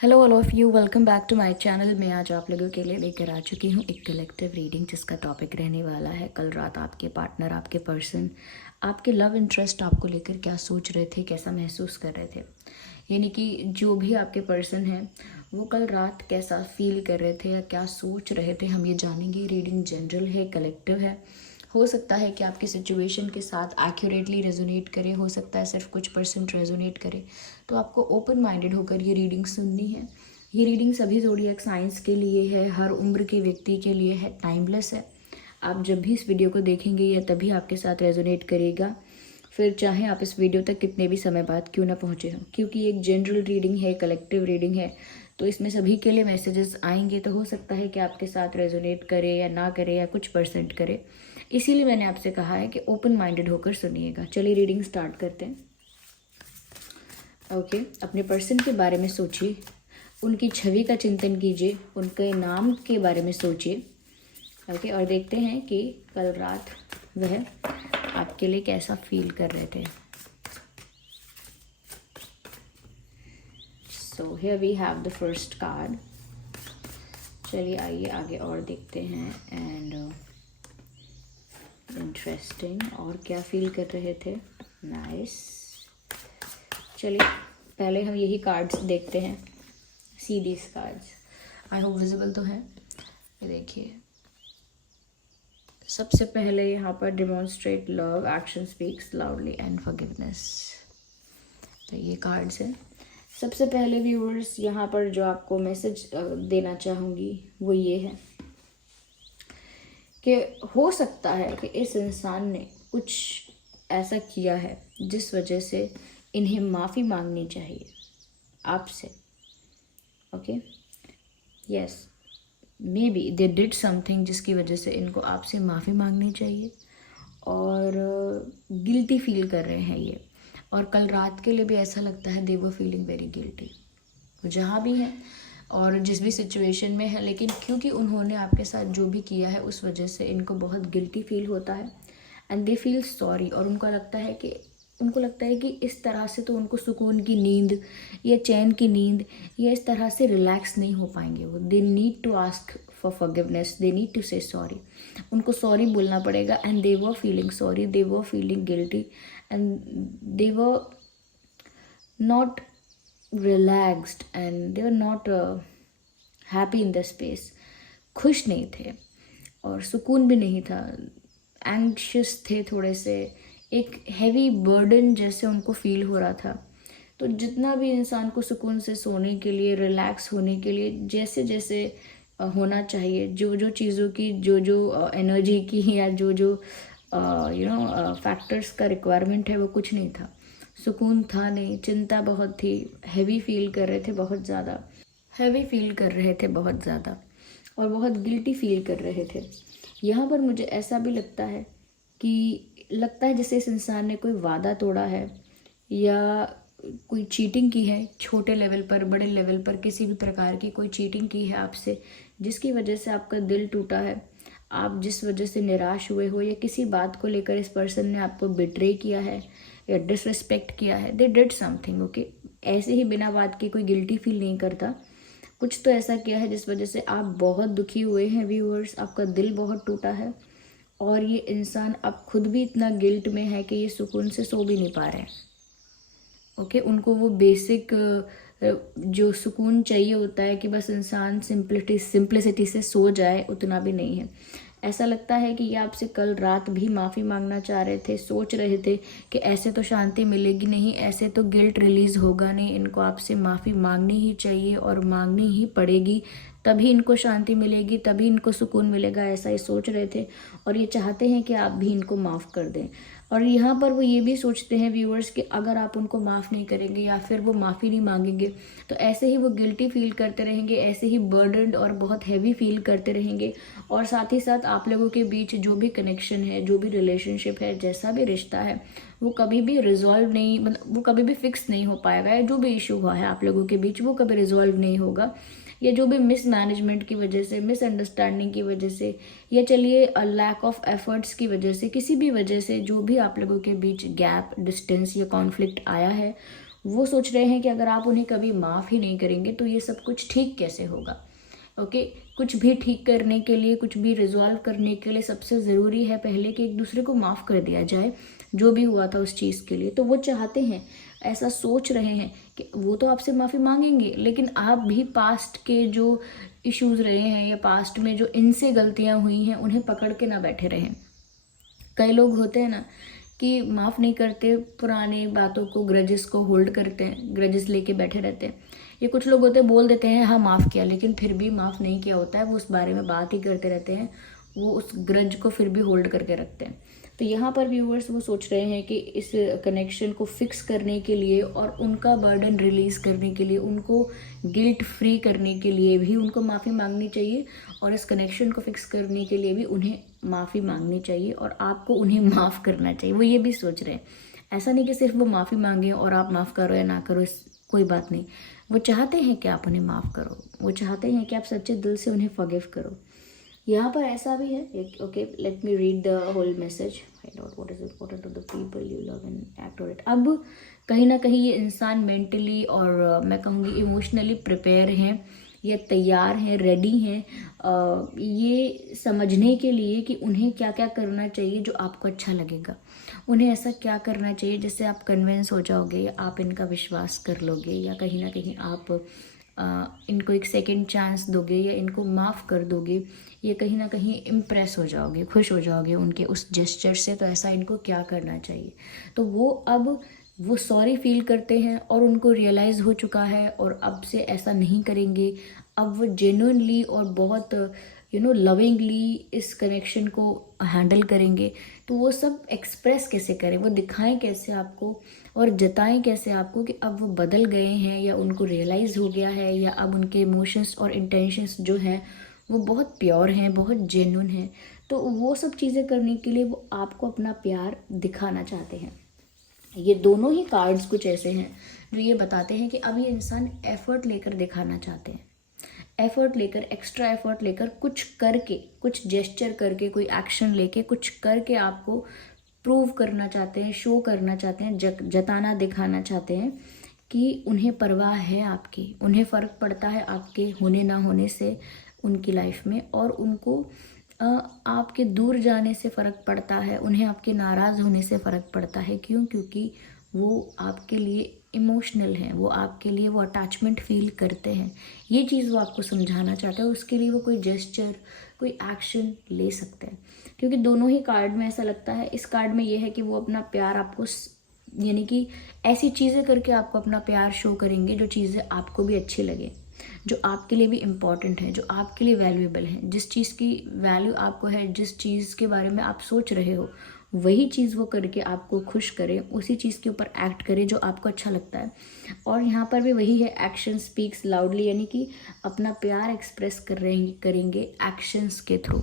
Hello all of you, welcome back to my channel. मैं आज आप लोगों के लिए लेकर आ चुकी हूँ एक कलेक्टिव रीडिंग जिसका टॉपिक रहने वाला है कल रात आपके पार्टनर, आपके पर्सन, आपके लव इंटरेस्ट आपको लेकर क्या सोच रहे थे, कैसा महसूस कर रहे थे। यानी कि जो भी आपके पर्सन हैं वो कल रात कैसा फील कर रहे थे या क्या सोच रहे थे, हम ये जानेंगे। रीडिंग जनरल है, कलेक्टिव है। हो सकता है कि आपकी सिचुएशन के साथ एक्यूरेटली रेजोनेट करे, हो सकता है सिर्फ कुछ परसेंट रेजोनेट करे। तो आपको ओपन माइंडेड होकर ये रीडिंग सुननी है। ये रीडिंग सभी ज़ोडिएक साइंस के लिए है, हर उम्र के व्यक्ति के लिए है, टाइमलेस है। आप जब भी इस वीडियो को देखेंगे या तभी आपके साथ रेजोनेट करेगा, फिर चाहे आप इस वीडियो तक कितने भी समय बाद क्यों ना पहुँचे हों। क्योंकि एक जनरल रीडिंग है, कलेक्टिव रीडिंग है, तो इसमें सभी के लिए मैसेजेस आएंगे। तो हो सकता है कि आपके साथ रेजोनेट करे या ना करे या कुछ परसेंट करे। इसीलिए मैंने आपसे कहा है कि ओपन माइंडेड होकर सुनिएगा। चलिए रीडिंग स्टार्ट करते हैं। ओके, अपने पर्सन के बारे में सोचिए, उनकी छवि का चिंतन कीजिए, उनके नाम के बारे में सोचिए। ओके, और देखते हैं कि कल रात वह आपके लिए कैसा फील कर रहे थे। So here we have the first card. चलिए आइए आगे और देखते हैं। एंड इंटरेस्टिंग, और क्या फील कर रहे थे। नाइस। चलिए पहले हम यही कार्ड्स देखते हैं। See these cards, I hope visible तो है। ये देखिए, सबसे पहले यहाँ पर demonstrate love, action speaks loudly and forgiveness. तो ये कार्ड्स हैं। सबसे पहले व्यूअर्स यहाँ पर जो आपको मैसेज देना चाहूँगी वो ये है कि हो सकता है कि इस इंसान ने कुछ ऐसा किया है जिस वजह से इन्हें माफ़ी मांगनी चाहिए आपसे। Okay, yes, may be they did something जिसकी वजह से इनको आपसे माफ़ी मांगनी चाहिए और गिल्टी फील कर रहे हैं ये। और कल रात के लिए भी ऐसा लगता है दे वर फीलिंग वेरी गिल्टी, जहाँ भी हैं और जिस भी सिचुएशन में है। लेकिन क्योंकि उन्होंने आपके साथ जो भी किया है उस वजह से इनको बहुत गिल्टी फील होता है एंड दे फील सॉरी। और उनको लगता है कि इस तरह से तो उनको सुकून की नींद या चैन की नींद या इस तरह से रिलैक्स नहीं हो पाएंगे वो। They need to ask for forgiveness, they need to say sorry. उनको सॉरी बोलना पड़ेगा and they were feeling sorry, they were feeling guilty and they were not relaxed and they were not happy in the space। खुश नहीं थे और सुकून भी नहीं था, एंग्शियस थे थोड़े से, एक हैवी बर्डन जैसे उनको फील हो रहा था। तो जितना भी इंसान को सुकून से सोने के लिए, रिलैक्स होने के लिए जैसे जैसे होना चाहिए, जो जो चीज़ों की जो जो एनर्जी की या जो जो फैक्टर्स का रिक्वायरमेंट है वो कुछ नहीं था। सुकून था नहीं, चिंता बहुत थी, हैवी फील कर रहे थे बहुत ज़्यादा, और बहुत गिल्टी फील कर रहे थे। यहाँ पर मुझे ऐसा भी लगता है जैसे इस इंसान ने कोई वादा तोड़ा है या कोई चीटिंग की है, छोटे लेवल पर, बड़े लेवल पर, किसी भी प्रकार की कोई चीटिंग की है आपसे, जिसकी वजह से आपका दिल टूटा है, आप जिस वजह से निराश हुए हो, या किसी बात को लेकर इस पर्सन ने आपको बिट्रे किया है या डिसरिस्पेक्ट किया है। They did something. ओके, ऐसे ही बिना बात के कोई गिल्टी फील नहीं करता। कुछ तो ऐसा किया है जिस वजह से आप बहुत दुखी हुए हैं व्यूअर्स, आपका दिल बहुत टूटा है और ये इंसान अब खुद भी इतना गिल्ट में है कि ये सुकून से सो भी नहीं पा रहे हैं। ओके, उनको वो बेसिक जो सुकून चाहिए होता है कि बस इंसान सिंप्लिसिटी से सो जाए, उतना भी नहीं है। ऐसा लगता है कि ये आपसे कल रात भी माफ़ी मांगना चाह रहे थे, सोच रहे थे कि ऐसे तो शांति मिलेगी नहीं, ऐसे तो गिल्ट रिलीज़ होगा नहीं, इनको आपसे माफ़ी मांगनी ही चाहिए और मांगनी ही पड़ेगी, तभी इनको शांति मिलेगी, तभी इनको सुकून मिलेगा, ऐसा ही सोच रहे थे। और ये चाहते हैं कि आप भी इनको माफ़ कर दें। और यहाँ पर वो ये भी सोचते हैं व्यूअर्स कि अगर आप उनको माफ़ नहीं करेंगे या फिर वो माफ़ी नहीं मांगेंगे तो ऐसे ही वो गिल्टी फील करते रहेंगे, ऐसे ही बर्डन्ड और बहुत हैवी फील करते रहेंगे। और साथ ही साथ आप लोगों के बीच जो भी कनेक्शन है, जो भी रिलेशनशिप है, जैसा भी रिश्ता है, वो कभी भी रिजॉल्व नहीं, मतलब वो कभी भी फिक्स नहीं हो पाएगा। या जो भी इशू हुआ है आप लोगों के बीच वो कभी रिजॉल्व नहीं होगा। या जो भी मिसमैनेजमेंट की वजह से, मिसअंडरस्टैंडिंग की वजह से, या चलिए लैक ऑफ एफर्ट्स की वजह से, किसी भी वजह से जो भी आप लोगों के बीच गैप, डिस्टेंस या कॉन्फ्लिक्ट आया है, वो सोच रहे हैं कि अगर आप उन्हें कभी माफ़ ही नहीं करेंगे तो ये सब कुछ ठीक कैसे होगा। ओके, कुछ भी ठीक करने के लिए, कुछ भी रिजॉल्व करने के लिए सबसे ज़रूरी है पहले कि एक दूसरे को माफ़ कर दिया जाए, जो भी हुआ था उस चीज़ के लिए। तो वो चाहते हैं, ऐसा सोच रहे हैं कि वो तो आपसे माफ़ी मांगेंगे, लेकिन आप भी पास्ट के जो इश्यूज़ रहे हैं या पास्ट में जो इनसे गलतियां हुई हैं उन्हें पकड़ के ना बैठे रहें। कई लोग होते हैं ना कि माफ़ नहीं करते, पुरानी बातों को, ग्रजेस को होल्ड करते हैं, ग्रजेस लेके बैठे रहते हैं। ये कुछ लोग होते हैं, बोल देते हैं हाँ माफ़ किया, लेकिन फिर भी माफ़ नहीं किया होता है, वो उस बारे में बात ही करते रहते हैं, वो उस ग्रज को फिर भी होल्ड करके रखते हैं। तो यहाँ पर व्यूअर्स वो सोच रहे हैं कि इस कनेक्शन को फिक्स करने के लिए और उनका बर्डन रिलीज़ करने के लिए, उनको गिल्ट फ्री करने के लिए भी उनको माफ़ी मांगनी चाहिए, और इस कनेक्शन को फिक्स करने के लिए भी उन्हें माफ़ी मांगनी चाहिए और आपको उन्हें माफ़ करना चाहिए। वो ये भी सोच रहे हैं, ऐसा नहीं कि सिर्फ वो माफ़ी मांगे और आप माफ़ करो या ना करो, इस कोई बात नहीं। वो चाहते हैं कि आप उन्हें माफ़ करो, वो चाहते हैं कि आप सच्चे दिल से उन्हें फॉरगिव करो। यहाँ पर ऐसा भी है, okay let me read the whole message. Find out what is important to the people you love and act on it. अब कहीं ना कहीं ये इंसान मेंटली और मैं कहूँगी इमोशनली प्रिपेयर हैं, ये तैयार हैं, रेडी हैं ये समझने के लिए कि उन्हें क्या क्या करना चाहिए जो आपको अच्छा लगेगा। उन्हें ऐसा क्या करना चाहिए जिससे आप कन्विंस हो जाओगे, या आप इनका विश्वास कर लोगे, या कहीं ना कहीं आप इनको एक सेकंड चांस दोगे, या इनको माफ़ कर दोगे, ये कहीं ना कहीं इम्प्रेस हो जाओगे, खुश हो जाओगे उनके उस जेस्चर से। तो ऐसा इनको क्या करना चाहिए, तो वो अब वो सॉरी फील करते हैं और उनको रियलाइज़ हो चुका है, और अब से ऐसा नहीं करेंगे। अब वो जेन्युइनली और बहुत लविंगली इस कनेक्शन को हैंडल करेंगे। तो वो सब एक्सप्रेस कैसे करें, वो दिखाएं कैसे आपको और जताएं कैसे आपको कि अब वो बदल गए हैं, या उनको रियलाइज़ हो गया है, या अब उनके इमोशंस और इंटेंशंस जो हैं वो बहुत प्योर हैं, बहुत जेन्युइन हैं। तो वो सब चीज़ें करने के लिए वो आपको अपना प्यार दिखाना चाहते हैं। ये दोनों ही कार्ड्स कुछ ऐसे हैं जो ये बताते हैं कि अब ये इंसान एफर्ट लेकर दिखाना चाहते हैं, एफर्ट लेकर, एक्स्ट्रा एफर्ट लेकर, कुछ करके, कुछ जेस्चर करके, कोई एक्शन लेके, कुछ करके आपको प्रूव करना चाहते हैं, शो करना चाहते हैं, जताना, दिखाना चाहते हैं कि उन्हें परवाह है आपकी, उन्हें फ़र्क पड़ता है आपके होने ना होने से उनकी लाइफ में, और उनको आपके दूर जाने से फ़र्क पड़ता है, उन्हें आपके नाराज़ होने से फ़र्क पड़ता है। क्यों? क्योंकि वो आपके लिए इमोशनल हैं, वो आपके लिए वो अटैचमेंट फील करते हैं। ये चीज़ वो आपको समझाना चाहते हैं, उसके लिए वो कोई जेस्चर, कोई एक्शन ले सकते हैं। क्योंकि दोनों ही कार्ड में ऐसा लगता है, इस कार्ड में ये है कि वो अपना प्यार आपको यानी कि ऐसी चीज़ें करके आपको अपना प्यार शो करेंगे जो चीज़ें आपको भी अच्छी लगे, जो आपके लिए भी इम्पॉर्टेंट है, जो आपके लिए वैल्यूएबल है, जिस चीज़ की वैल्यू आपको है, जिस चीज़ के बारे में आप सोच रहे हो, वही चीज़ वो करके आपको खुश करे, उसी चीज़ के ऊपर एक्ट करे जो आपको अच्छा लगता है। और यहाँ पर भी वही है, एक्शन स्पीक्स लाउडली, यानी कि अपना प्यार एक्सप्रेस करेंगे एक्शंस के थ्रू।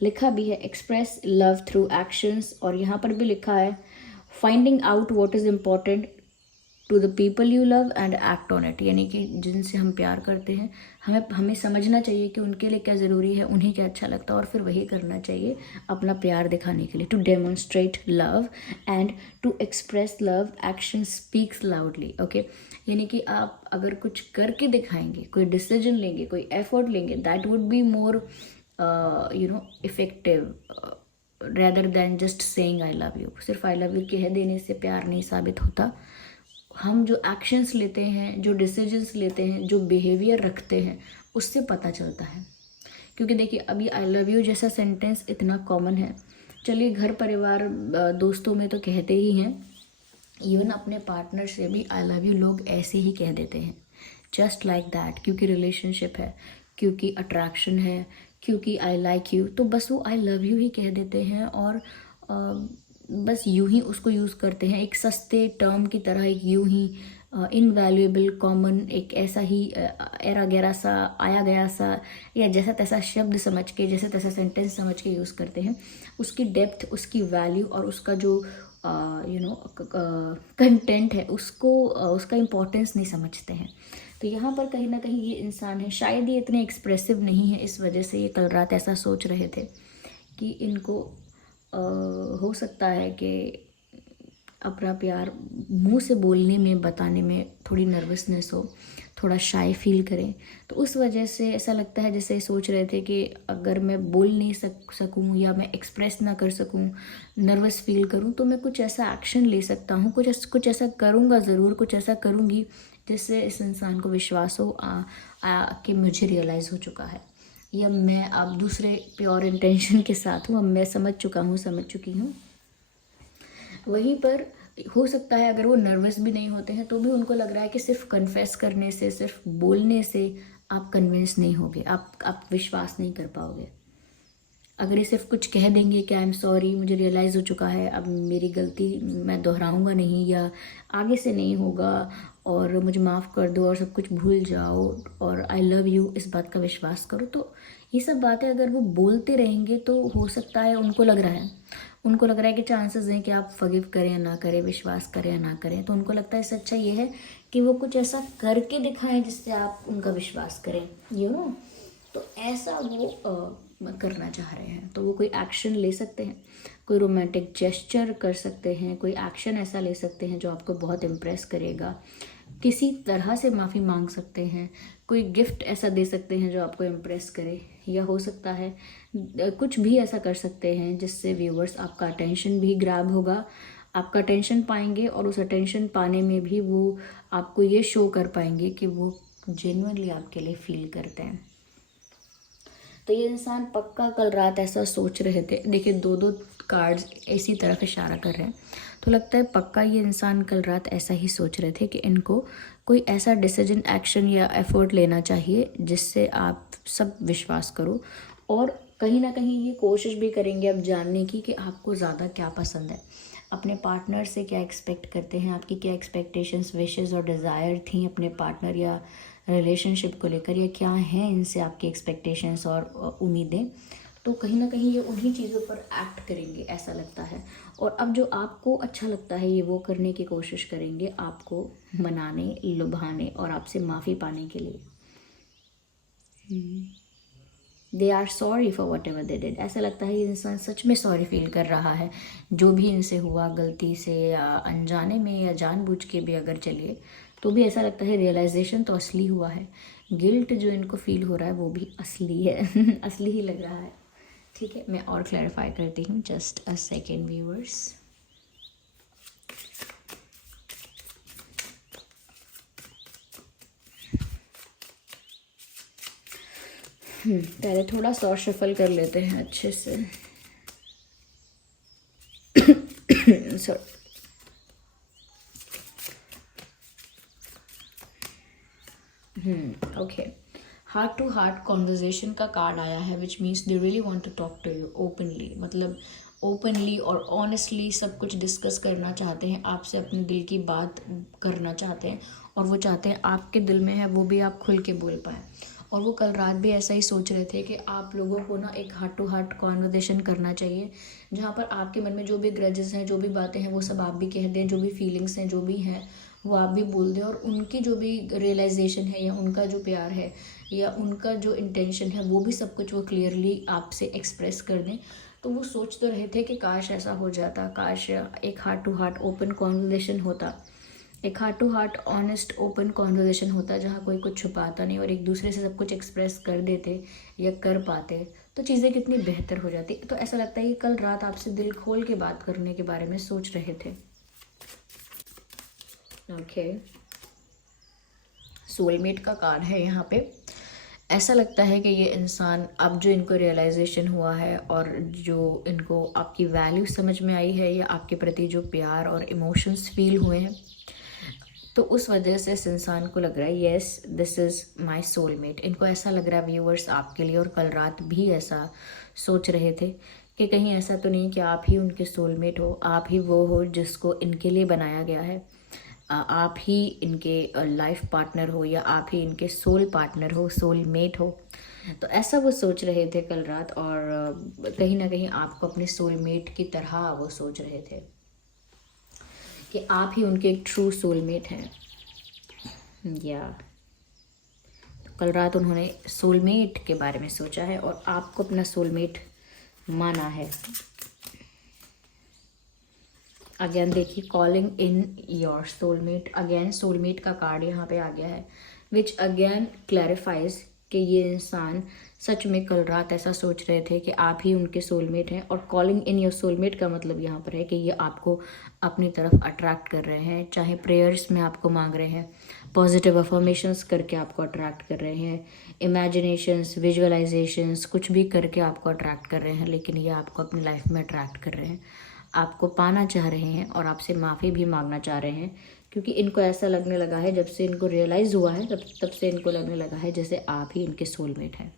लिखा भी है एक्सप्रेस लव थ्रू एक्शंस, और यहाँ पर भी लिखा है finding out what is important to the people you love and act on it. यानी कि जिनसे हम प्यार करते हैं, हमें समझना चाहिए कि उनके लिए क्या ज़रूरी है, उन्हें क्या अच्छा लगता है, और फिर वही करना चाहिए अपना प्यार दिखाने के लिए। To demonstrate love and to express love, action speaks loudly. Okay, यानी कि आप अगर कुछ करके दिखाएंगे, कोई डिसीजन लेंगे, कोई एफर्ट लेंगे, that would be more effective rather than just saying I love you. सिर्फ आई लव यू कह देने से प्यार नहीं साबित होता। हम जो एक्शंस लेते हैं, जो डिसीजंस लेते हैं, जो बिहेवियर रखते हैं, उससे पता चलता है। क्योंकि देखिए, अभी आई लव यू जैसा सेंटेंस इतना कॉमन है, चलिए घर परिवार दोस्तों में तो कहते ही हैं, इवन अपने पार्टनर से भी आई लव यू लोग ऐसे ही कह देते हैं, जस्ट लाइक दैट। क्योंकि रिलेशनशिप है, क्योंकि अट्रैक्शन है, क्योंकि आई लाइक यू, तो बस वो आई लव यू ही कह देते हैं, और बस यूं ही उसको यूज़ करते हैं एक सस्ते टर्म की तरह, एक यूं ही इनवैल्यूएबल कॉमन, एक ऐसा ही एरा गैरा सा, आया गया सा, या जैसा तैसा शब्द समझ के, जैसे तैसा सेंटेंस समझ के यूज़ करते हैं। उसकी डेप्थ, उसकी वैल्यू और उसका जो कंटेंट है, उसको उसका इम्पोर्टेंस नहीं समझते हैं। तो यहाँ पर कहीं ना कहीं ये इंसान है, शायद ये इतने एक्सप्रेसिव नहीं है, इस वजह से ये कल रात ऐसा सोच रहे थे कि इनको हो सकता है कि अपना प्यार मुंह से बोलने में, बताने में थोड़ी नर्वसनेस हो, थोड़ा शाय फील करें। तो उस वजह से ऐसा लगता है जैसे सोच रहे थे कि अगर मैं बोल नहीं सकूं या मैं एक्सप्रेस ना कर सकूं, नर्वस फील करूं, तो मैं कुछ ऐसा एक्शन ले सकता हूं, कुछ ऐसा करूंगा ज़रूर, कुछ ऐसा करूंगी जिससे इस इंसान को विश्वास हो कि मुझे रियलाइज़ हो चुका है, या मैं अब दूसरे प्योर इंटेंशन के साथ हूँ, अब मैं समझ चुकी हूँ। वहीं पर हो सकता है अगर वो नर्वस भी नहीं होते हैं तो भी उनको लग रहा है कि सिर्फ कन्फेस करने से, सिर्फ बोलने से आप कन्विंस नहीं होगे, आप विश्वास नहीं कर पाओगे। अगर ये सिर्फ कुछ कह देंगे कि आई एम सॉरी, मुझे रियलाइज़ हो चुका है, अब मेरी गलती मैं दोहराऊंगा नहीं, या आगे से नहीं होगा, और मुझे माफ़ कर दो और सब कुछ भूल जाओ, और आई लव यू, इस बात का विश्वास करो, तो ये सब बातें अगर वो बोलते रहेंगे तो हो सकता है उनको लग रहा है कि चांसेस हैं कि आप फॉरगिव करें या ना करें, विश्वास करें या ना करें। तो उनको लगता है इससे अच्छा ये है कि वो कुछ ऐसा करके दिखाएं जिससे आप उनका विश्वास करें, तो ऐसा वो करना चाह रहे हैं। तो वो कोई एक्शन ले सकते हैं, कोई रोमांटिक जेस्चर कर सकते हैं, कोई एक्शन ऐसा ले सकते हैं जो आपको बहुत इम्प्रेस करेगा, किसी तरह से माफ़ी मांग सकते हैं, कोई गिफ्ट ऐसा दे सकते हैं जो आपको इम्प्रेस करे, या हो सकता है कुछ भी ऐसा कर सकते हैं जिससे व्यूअर्स आपका अटेंशन भी ग्रैब होगा, आपका अटेंशन पाएंगे, और उस अटेंशन पाने में भी वो आपको ये शो कर पाएंगे कि वो जेन्युइनली आपके लिए फील करते हैं। तो ये इंसान पक्का कल रात ऐसा सोच रहे थे। देखिए, दो कार्ड्स इसी तरफ इशारा कर रहे हैं, तो लगता है पक्का ये इंसान कल रात ऐसा ही सोच रहे थे कि इनको कोई ऐसा डिसीजन, एक्शन या एफर्ट लेना चाहिए जिससे आप सब विश्वास करो, और कहीं ना कहीं ये कोशिश भी करेंगे अब जानने की कि आपको ज़्यादा क्या पसंद है, अपने पार्टनर से क्या एक्सपेक्ट करते हैं, आपकी क्या एक्सपेक्टेशंस, विशेस और डिज़ायर थी अपने पार्टनर या रिलेशनशिप को लेकर, या क्या हैं इनसे आपकी एक्सपेक्टेशंस और उम्मीदें। तो कहीं ना कहीं ये उन्हीं चीज़ों पर एक्ट करेंगे ऐसा लगता है, और अब जो आपको अच्छा लगता है ये वो करने की कोशिश करेंगे, आपको मनाने, लुभाने और आपसे माफ़ी पाने के लिए। They are sorry for whatever they did. ऐसा लगता है ये इंसान सच में सॉरी फील कर रहा है, जो भी इनसे हुआ गलती से या अनजाने में या जानबूझ के भी अगर चलिए, तो भी ऐसा लगता है रियलाइजेशन तो असली हुआ है, गिल्ट जो इनको फील हो रहा है वो भी असली है असली ही लग रहा है। ठीक है, मैं और क्लैरिफाई करती हूँ, जस्ट अ सेकेंड व्यूअर्स। पहले थोड़ा सा शफल कर लेते हैं अच्छे से। Sorry. Okay, heart to heart conversation का कार्ड आया है, which means they really want to talk to you openly, मतलब ओपनली और ऑनेस्टली सब कुछ डिस्कस करना चाहते हैं आपसे, अपने दिल की बात करना चाहते हैं, और वो चाहते हैं आपके दिल में है वो भी आप खुल के बोल पाएँ। और वो कल रात भी ऐसा ही सोच रहे थे कि आप लोगों को ना एक हार्ट टू हार्ट कॉन्वर्जेशन करना चाहिए, जहाँ पर आपके मन में जो भी ग्रजेस हैं, जो भी बातें हैं, वो सब आप भी कह दें, जो भी फीलिंग्स हैं, जो भी हैं वो आप भी बोल दें, और उनकी जो भी रियलाइजेशन है या उनका जो प्यार है या उनका जो इंटेंशन है वो भी सब कुछ वो क्लियरली आपसे एक्सप्रेस कर दें। तो वो सोच तो रहे थे कि काश ऐसा हो जाता, काश एक heart to heart open conversation होता, एक heart to heart honest open conversation होता, जहाँ कोई कुछ छुपाता नहीं और एक दूसरे से सब कुछ एक्सप्रेस कर देते या कर पाते, तो चीज़ें कितनी बेहतर हो जाती। तो ऐसा लगता है कि कल रात आपसे दिल खोल के बात करने के बारे में सोच रहे थे। ओके, सोलमेट का कार्ड है यहाँ पे। ऐसा लगता है कि ये इंसान अब जो इनको रियलाइजेशन हुआ है और जो इनको आपकी वैल्यू समझ में आई है या आपके प्रति जो प्यार और इमोशंस फील हुए हैं, तो उस वजह से इस इंसान को लग रहा है yes this is my soulmate. इनको ऐसा लग रहा है व्यूअर्स आपके लिए, और कल रात भी ऐसा सोच रहे थे कि कहीं ऐसा तो नहीं कि आप ही उनके सोलमेट हो, आप ही वो हो जिसको इनके लिए बनाया गया है, आप ही इनके लाइफ पार्टनर हो, या आप ही इनके सोल पार्टनर हो, सोलमेट हो। तो ऐसा वो सोच रहे थे कल रात, और कहीं ना कहीं आपको अपने सोलमेट की तरह वो सोच रहे थे कि आप ही उनके एक ट्रू सोलमेट हैं। या तो कल रात उन्होंने सोलमेट के बारे में सोचा है और आपको अपना सोलमेट माना है। अगेन देखिए, calling in your soulmate, again soulmate का कार्ड यहाँ पे आ गया है, विच अगेन क्लैरिफाइज कि ये इंसान सच में कल रात ऐसा सोच रहे थे कि आप ही उनके सोलमेट हैं। और कॉलिंग इन योर सोलमेट का मतलब यहाँ पर है कि ये आपको अपनी तरफ अट्रैक्ट कर रहे हैं, चाहे प्रेयर्स में आपको मांग रहे हैं, पॉजिटिव अफर्मेशंस करके आपको अट्रैक्ट कर रहे हैं, इमेजिनेशंस, विजुअलाइजेशंस, कुछ भी करके आपको अट्रैक्ट कर रहे हैं, लेकिन ये आपको अपनी लाइफ में अट्रैक्ट कर रहे हैं, आपको पाना चाह रहे हैं और आपसे माफ़ी भी मांगना चाह रहे हैं। क्योंकि इनको ऐसा लगने लगा है, जब से इनको रियलाइज़ हुआ है तब से इनको लगने लगा है जैसे आप ही इनके सोलमेट हैं।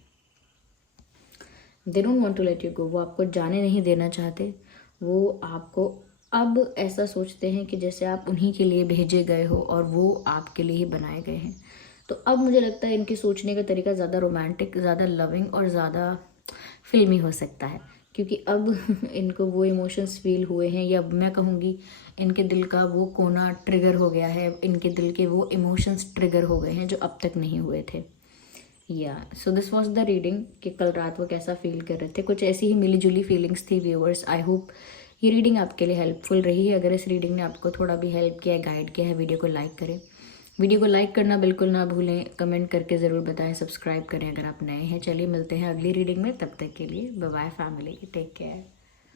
They don't want to let you go, वो आपको जाने नहीं देना चाहते। वो आपको अब ऐसा सोचते हैं कि जैसे आप उन्हीं के लिए भेजे गए हो और वो आपके लिए ही बनाए गए हैं। तो अब मुझे लगता है इनके सोचने का तरीका ज़्यादा रोमांटिक, ज़्यादा लविंग और ज़्यादा फिल्मी हो सकता है, क्योंकि अब इनको वो इमोशंस फील हुए हैं, या मैं कहूँगी इनके दिल का वो कोना ट्रिगर हो गया है, इनके दिल के वो इमोशंस ट्रिगर हो गए हैं जो अब तक नहीं हुए थे। या so this was the reading कि कल रात वो कैसा फील कर रहे थे। कुछ ऐसी ही मिली जुली फीलिंग्स थी व्यूअर्स। आई होप ये रीडिंग आपके लिए हेल्पफुल रही है। अगर इस रीडिंग ने आपको थोड़ा भी हेल्प किया है, गाइड किया है, वीडियो को लाइक करें। वीडियो को लाइक करना बिल्कुल ना भूलें, कमेंट करके ज़रूर बताएं, सब्सक्राइब करें अगर आप नए हैं। चलिए मिलते हैं अगली रीडिंग में, तब तक के लिए bye bye family, take care.